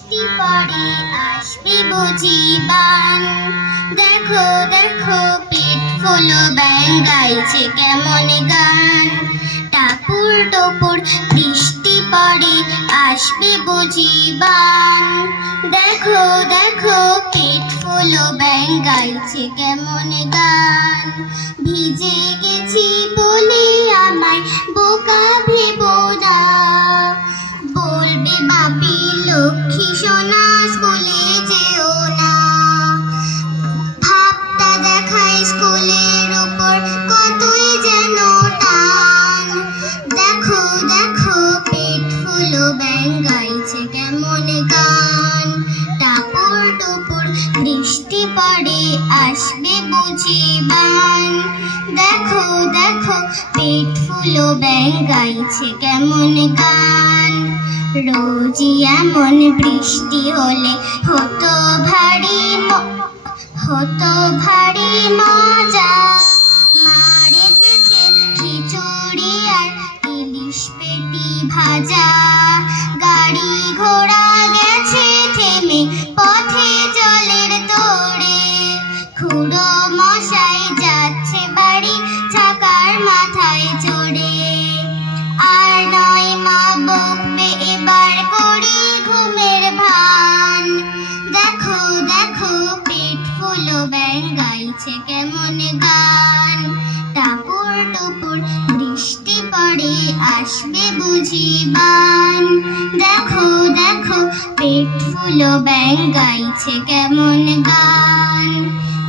বৃষ্টি পড়ে আসবে বুঝি বান। দেখো দেখো পেট ফুলো ব্যাং গাইছে কেমন গান। টাপুর টুপুর বৃষ্টি পড়ে আসবে বুঝি বান। দেখো দেখো পেট ফুলো ব্যাং গাইছে কেমন গান। ভিজে গেছি বলে আমায় বোকা ভেবো না, বলবে বাপি লক্ষ্মী সোনা স্কুলে যেও না। ভাবটা দেখায় স্কুলের উপর কতই যেন টান। দেখো দেখো পেট ফুলো ব্যাং গাইছে কেমন গান। টাপুর টুপুর বৃষ্টি পড়ে আসবে বুঝি বান। দেখো দেখো পেট ফুলো ব্যাং গাইছে কেমন গান। রোজই এমন বৃষ্টি হলে হতো ভারী মজা। মা রেখেছে খিচুড়ি আর ইলিশ পেটি ভাজা। গাড়ি ঘোড়া গেছে থেমে পথে জলের তোড়ে। খুড়ো মশাই যাচ্ছে বাড়ি চাকার মাথায় চড়ে। আর নয় মা বকবে এবার করি ঘুমের ভান। দেখো দেখো পেট ফুলো ব্যাং গাইছে কেমন গান। টাপুর টুপুর বৃষ্টি পড়ে আসবে বুঝি বান। দেখো দেখো পেট ফুলো ব্যাং গাইছে কেমন গান।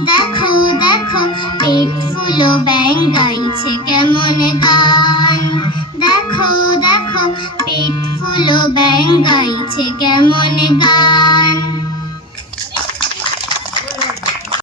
দেখো দেখো পেট ফুলো ব্যাং গাইছে কেমন গান। দেখো দেখো পেট ফুলো ব্যাং গাইছে কেমন গান।